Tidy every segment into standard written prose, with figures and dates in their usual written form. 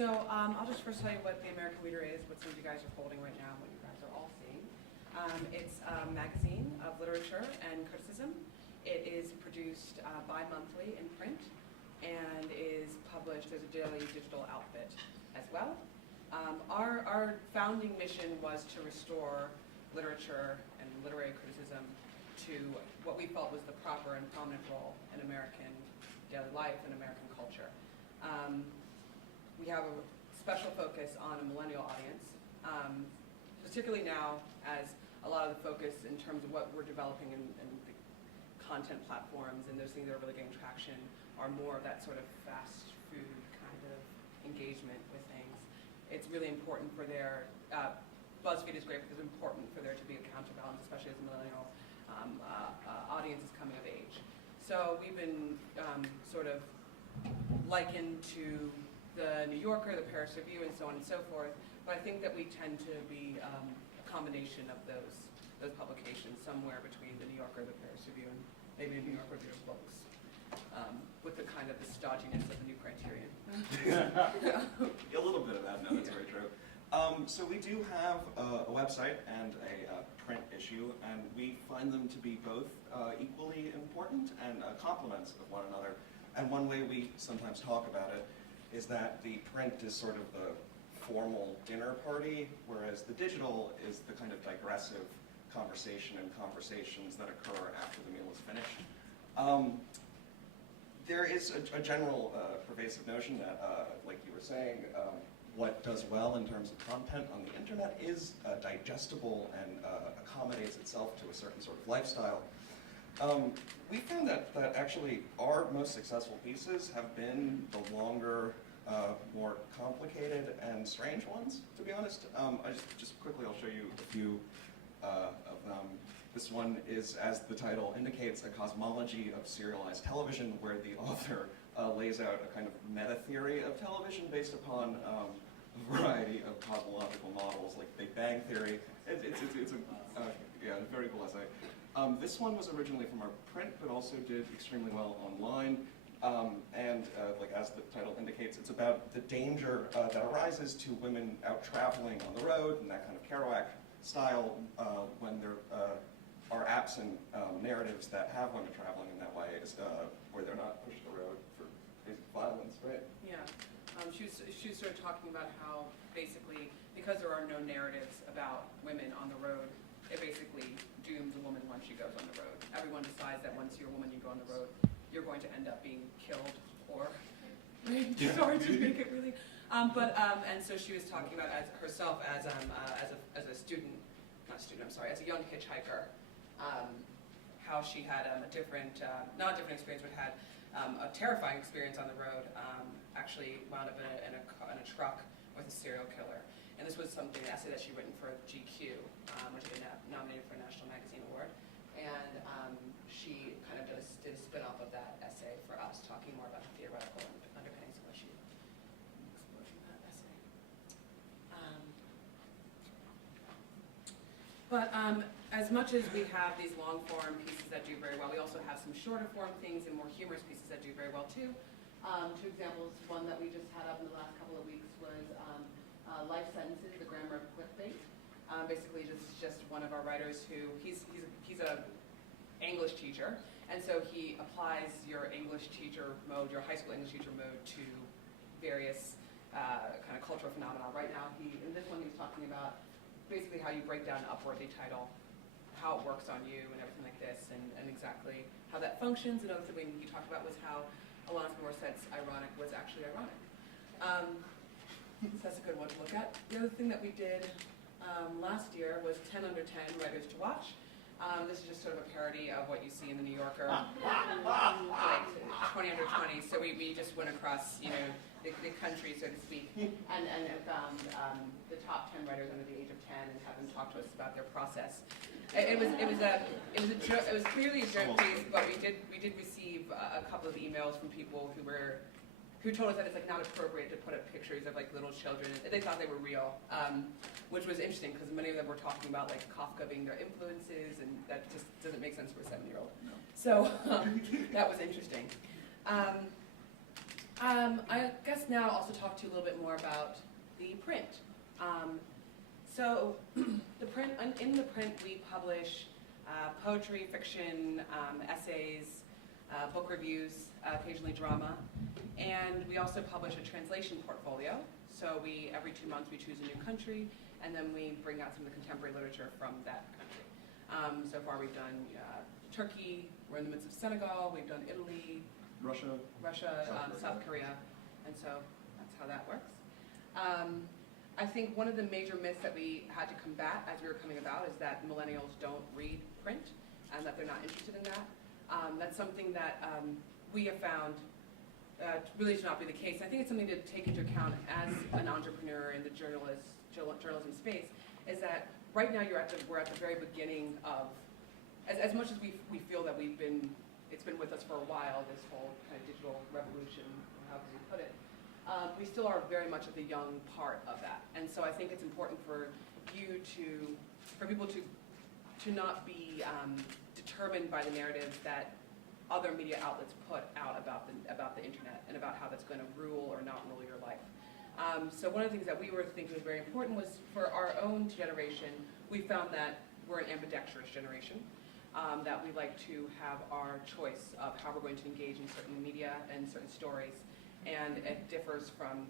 I'll just first tell you what the American Reader is, what some of you guys are holding right now, what you guys are all seeing. It's a magazine of literature and criticism. It is produced bi-monthly in print and is published as a daily digital outfit as well. Our founding mission was to restore literature and literary criticism to what we felt was the proper and prominent role in American daily life and American culture. We have a special focus on a millennial audience, particularly now as a lot of the focus in terms of what we're developing in the content platforms and those things that are really getting traction are more of that sort of fast food kind of engagement with things. It's really important for their, BuzzFeed is great because it's important for there to be a counterbalance, especially as a millennial audience is coming of age. So we've been sort of likened to the New Yorker, the Paris Review, and so on and so forth. But I think that we tend to be a combination of those publications, somewhere between the New Yorker, the Paris Review, and maybe the New York Review of Books, with the kind of the stodginess of the New Criterion. A little bit of that, no, that's very true. So we do have a website and a print issue, and we find them to be both equally important and complements of one another. And one way we sometimes talk about it is that the print is sort of the formal dinner party, whereas the digital is the kind of digressive conversation and conversations that occur after the meal is finished. There is a general pervasive notion that, like you were saying, what does well in terms of content on the internet is digestible and accommodates itself to a certain sort of lifestyle. We found that actually our most successful pieces have been the longer, more complicated and strange ones, to be honest. I just quickly, I'll show you a few of them. This one is, as the title indicates, a cosmology of serialized television, where the author lays out a kind of meta-theory of television based upon a variety of cosmological models, like Big Bang Theory. It's a very cool essay. This one was originally from our print, but also did extremely well online. Like as the title indicates, it's about the danger that arises to women out traveling on the road, and that kind of Kerouac style, when there are absent narratives that have women traveling in that way, where they're not pushed to the road for basic violence, right? Yeah. She was sort of talking about how basically, because there are no narratives about women on the road, it basically dooms a woman once she goes on the road. Everyone decides that once you're a woman, you go on the road, you're going to end up being killed or raped. Sorry to make it really. And so she was talking about herself as a student, not student, I'm sorry, as a young hitchhiker, how she had a different, not a different experience, but had a terrifying experience on the road. Actually wound up in a truck with a serial killer. And this was an essay that she'd written for GQ, which had been nominated for a National Magazine Award. And she kind of did a spin-off of that essay for us, talking more about the theoretical underpinnings of what she explored from that essay. As much as we have these long-form pieces that do very well, we also have some shorter-form things and more humorous pieces that do very well too. Two examples, one that we just had up in the last couple of weeks was Life Sentences, the Grammar of Clickbait. Basically, just one of our writers who, he's a English teacher, and so he applies your English teacher mode, your high school English teacher mode, to various kind of cultural phenomena. Right now, in this one, he's talking about basically how you break down an Upworthy title, how it works on you, and everything like this, and exactly how that functions. Another thing he talked about was how Alanis Morissette's ironic was actually ironic. So that's a good one to look at. The other thing that we did last year was 10 Under 10 Writers to Watch. This is just sort of a parody of what you see in the New Yorker, like 20 Under 20. So we just went across, the country, so to speak, and found the top 10 writers under the age of 10 and have them talk to us about their process. It was clearly a joke piece, but we did receive a couple of emails from people who told us that it's like not appropriate to put up pictures of like little children. They thought they were real, which was interesting because many of them were talking about like Kafka being their influences, and that just doesn't make sense for a 7-year-old. No. So that was interesting. I guess now I'll also talk to you a little bit more about the print. So the print, in the print we publish poetry, fiction, essays, book reviews, occasionally drama, and we also publish a translation portfolio. So every 2 months we choose a new country, and then we bring out some of the contemporary literature from that country. So far we've done Turkey, we're in the midst of Senegal, we've done Italy, Russia, South Korea, and so that's how that works. I think one of the major myths that we had to combat as we were coming about is that millennials don't read print and that they're not interested in that. That's something that we have found really to not be the case. I think it's something to take into account as an entrepreneur in the journalism space, is that right now we're at the very beginning of, as much as we feel that it's been with us for a while, this whole kind of digital revolution, however you put it, we still are very much at the young part of that. And so I think it's important for people to not be determined by the narratives that other media outlets put out about the internet and about how that's going to rule or not rule your life. So one of the things that we were thinking was very important was for our own generation, we found that we're an ambidextrous generation, that we like to have our choice of how we're going to engage in certain media and certain stories, and it differs from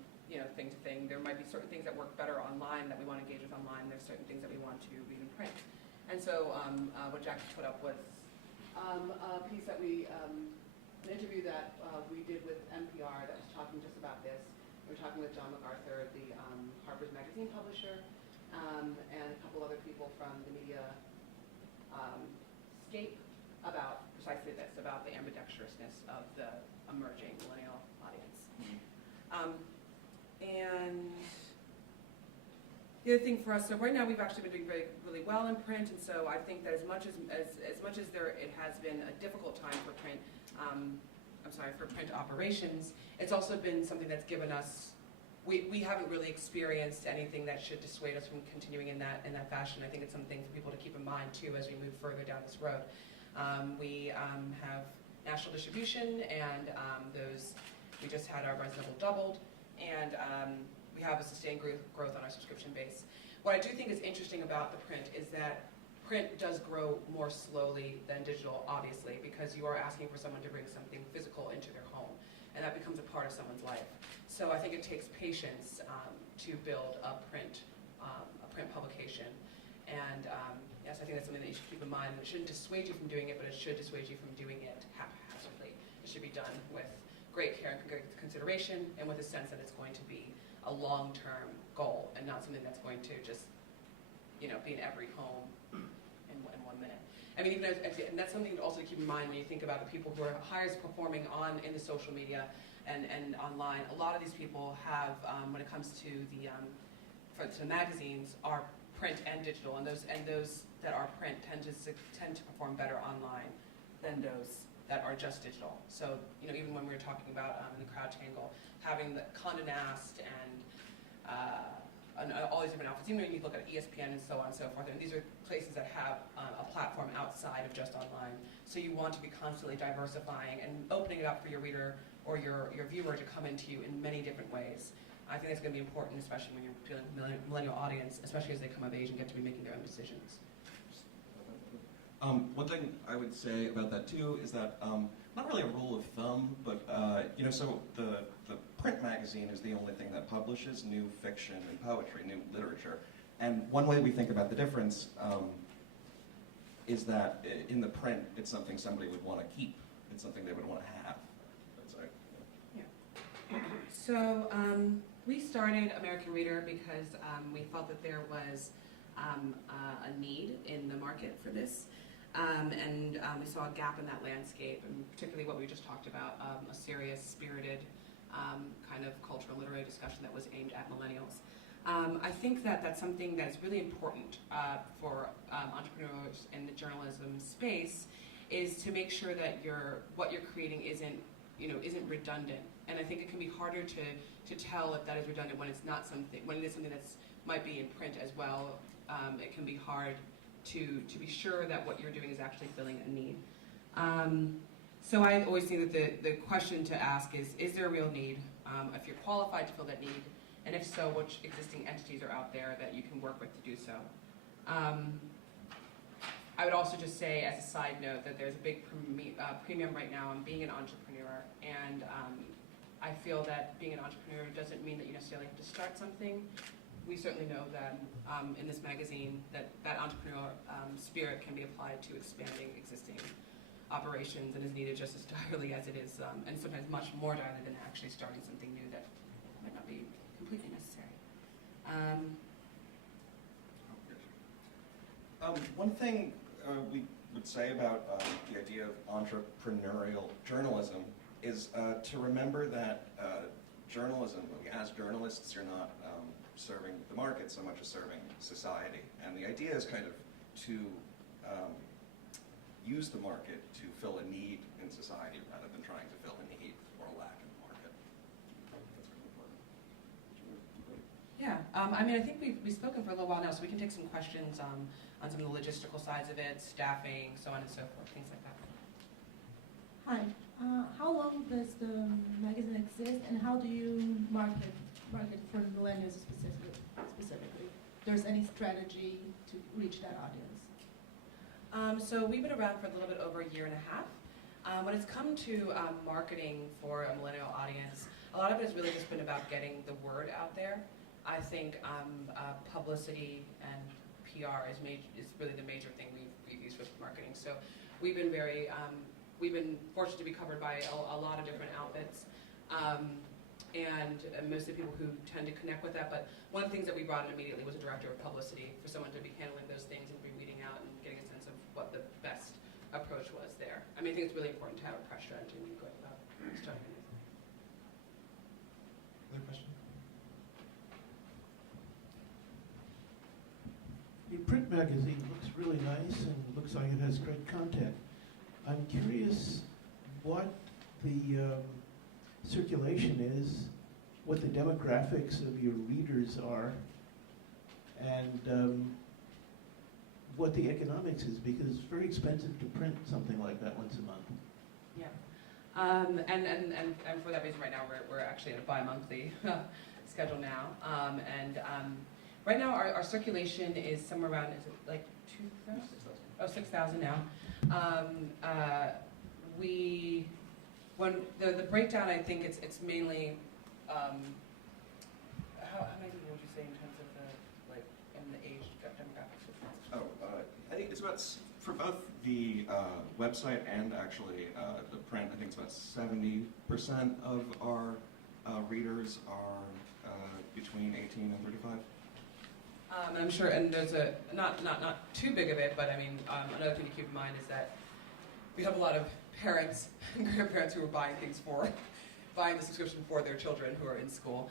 thing to thing. There might be certain things that work better online that we want to engage with online. There's certain things that we want to read in print. And so what Jack put up was a piece that an interview that we did with NPR that was talking just about this. We were talking with John MacArthur, the Harper's Magazine publisher, and a couple other people from the media scape about precisely this, about the ambidextrousness of the emerging millennial audience. And the other thing for us, so right now we've actually been doing really well in print, and so I think that as much as it has been a difficult time for print, for print operations, it's also been something that's given us, we haven't really experienced anything that should dissuade us from continuing in that fashion. I think it's something for people to keep in mind too as we move further down this road. We have national distribution, and we just had our Resident Evil doubled, and we have a sustained growth on our subscription base. What I do think is interesting about the print is that print does grow more slowly than digital, obviously, because you are asking for someone to bring something physical into their home, and that becomes a part of someone's life. So I think it takes patience to build a print publication. And yes, I think that's something that you should keep in mind. It shouldn't dissuade you from doing it, but it should dissuade you from doing it haphazardly. It should be done with great care and great consideration, and with a sense that it's going to be a long-term goal and not something that's going to just, be in every home in 1 minute. I mean, and that's something also to keep in mind when you think about the people who are highest performing in the social media and online. A lot of these people have, when it comes to the magazines, are print and digital, and those that are print tend to perform better online than those that are just digital. So, even when we were talking about in the crowd tangle, having the Condé Nast and all these different outfits, even when you look at ESPN and so on and so forth, and these are places that have a platform outside of just online. So you want to be constantly diversifying and opening it up for your reader or your viewer to come into you in many different ways. I think that's going to be important, especially when you're dealing with a millennial audience, especially as they come of age and get to be making their own decisions. One thing I would say about that too is that not really a rule of thumb, but so the print magazine is the only thing that publishes new fiction and poetry, new literature. And one way we think about the difference is that in the print, it's something somebody would want to keep. It's something they would want to have. Sorry. Yeah. So we started American Reader because we felt that there was a need in the market for this. And we saw a gap in that landscape, and particularly what we just talked about, a serious, spirited kind of cultural literary discussion that was aimed at millennials. I think that that's something that's really important for entrepreneurs in the journalism space, is to make sure that what you're creating isn't redundant. And I think it can be harder to tell if that is redundant when it is something that's might be in print as well. It can be hard to be sure that what you're doing is actually filling a need. So I always think that the question to ask is there a real need? If you're qualified to fill that need, and if so, which existing entities are out there that you can work with to do so? I would also just say, as a side note, that there's a big premium right now on being an entrepreneur, and I feel that being an entrepreneur doesn't mean that you necessarily have to start something. We certainly know that in this magazine that entrepreneurial spirit can be applied to expanding existing operations and is needed just as direly as it is, and sometimes much more direly than actually starting something new that might not be completely necessary. One thing we would say about the idea of entrepreneurial journalism is to remember that journalism, as journalists, you're not serving the market so much as serving society. And the idea is kind of to use the market to fill a need in society rather than trying to fill a need or a lack in the market. That's really important. Yeah, I mean, I think we've spoken for a little while now, so we can take some questions on some of the logistical sides of it, staffing, so on and so forth, things like that. Hi. How long does the magazine exist, and how do you market for millennials specifically? If there's any strategy to reach that audience? So we've been around for a little bit over a year and a half. When it's come to marketing for a millennial audience, a lot of it has really just been about getting the word out there. I think publicity and PR is really the major thing we've used with marketing. So we've been fortunate to be covered by a lot of different outlets, and most of the people who tend to connect with that. But one of the things that we brought in immediately was a director of publicity for someone to be handling those things and be weeding out and getting a sense of what the best approach was there. I mean, I think it's really important to have a press strategy when you go about starting anything. Other question? The print magazine looks really nice and looks like it has great content. I'm curious what the circulation is, what the demographics of your readers are, and what the economics is, because it's very expensive to print something like that once a month. Yeah, and for that reason, right now we're actually at a bi-monthly schedule now, right now our circulation is somewhere around, is it like 2,000? 6,000. Oh, 6,000 now. When the breakdown, I think it's mainly, how many people would you say in terms of in the age demographics? I think it's about, for both the website and actually the print, I think it's about 70% of our readers are between 18 and 35. I'm sure, and there's not too big of it, but I mean, another thing to keep in mind is that we have a lot of parents and grandparents who are buying the subscription for their children who are in school.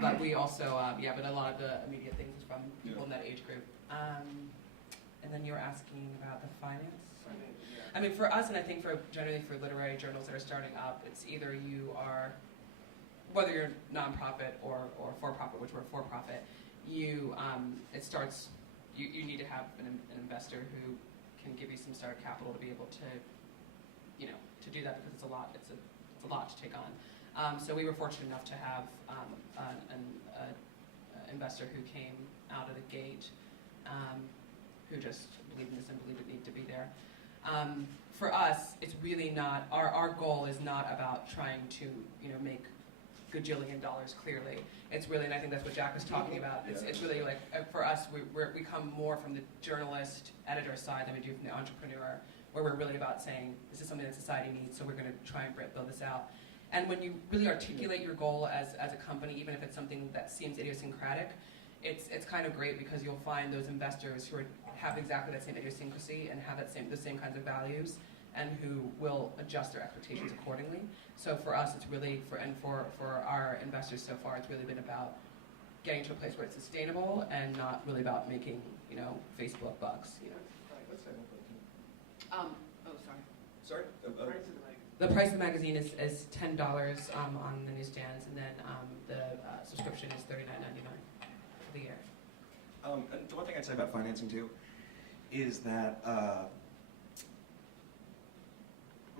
But we also, but a lot of the immediate things is from people in that age group. And then you were asking about the finance? I mean, for us, and I think generally for literary journals that are starting up, it's either you are, whether you're nonprofit or for-profit, which we're for-profit, you need to have an investor who can give you some startup capital to be able to, to do that, because it's a lot to take on. So we were fortunate enough to have an investor who came out of the gate, who just believed in this and believed it needed to be there. For us, it's really not, our goal is not about trying to, make gajillion dollars clearly. It's really, and I think that's what Jack was talking about, it's really like, for us, we come more from the journalist, editor side than we do from the entrepreneur, where we're really about saying, this is something that society needs, so we're going to try and build this out. And when you really articulate your goal as a company, even if it's something that seems idiosyncratic, it's kind of great, because you'll find those investors who have exactly that same idiosyncrasy and have the same kinds of values, and who will adjust their expectations accordingly. So for us, it's really, for our investors so far, it's really been about getting to a place where it's sustainable and not really about making, Facebook bucks. Sorry? The price of the magazine is $10 on the newsstands, and then the subscription is $39.99 for the year. And the one thing I'd say about financing too is that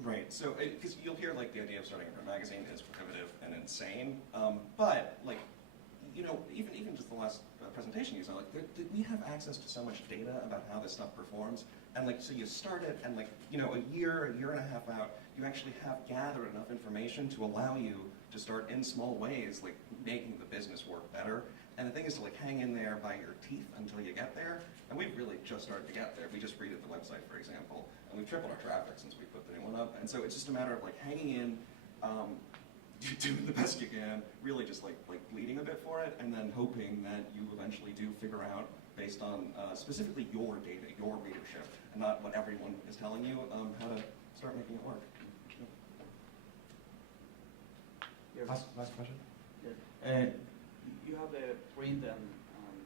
Right, so, because you'll hear like the idea of starting a print magazine is prohibitive and insane, but like, you know, even just the last presentation you saw, like, we have access to so much data about how this stuff performs, and like, so you start it, and like, you know, a year and a half out, you actually have gathered enough information to allow you to start in small ways, like making the business work better. And the thing is to like hang in there by your teeth until you get there, and we've really just started to get there. We just redid the website, for example, and we've tripled our traffic since we put the new one up, and so it's just a matter of like hanging in, doing the best you can, really just like bleeding a bit for it, and then hoping that you eventually do figure out, based on specifically your data, your readership, and not what everyone is telling you, how to start making it work. Last question. Yeah. You have a print and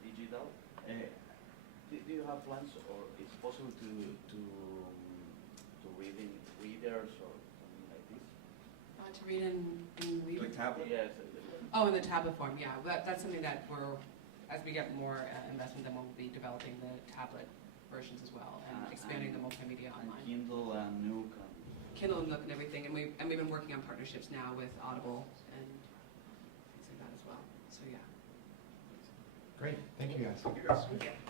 digital. Do you have plans, or it's possible to read in readers or something like this? To read in reader? Like tablet? Yes. Oh, in the tablet form, yeah. That's something that as we get more investment, then we'll be developing the tablet versions as well, and expanding the multimedia And online. Kindle and Nook. Kindle and Nook and everything, and we've been working on partnerships now with Audible and things like that as well. So yeah. Great, thank you guys. You guys. Thank you.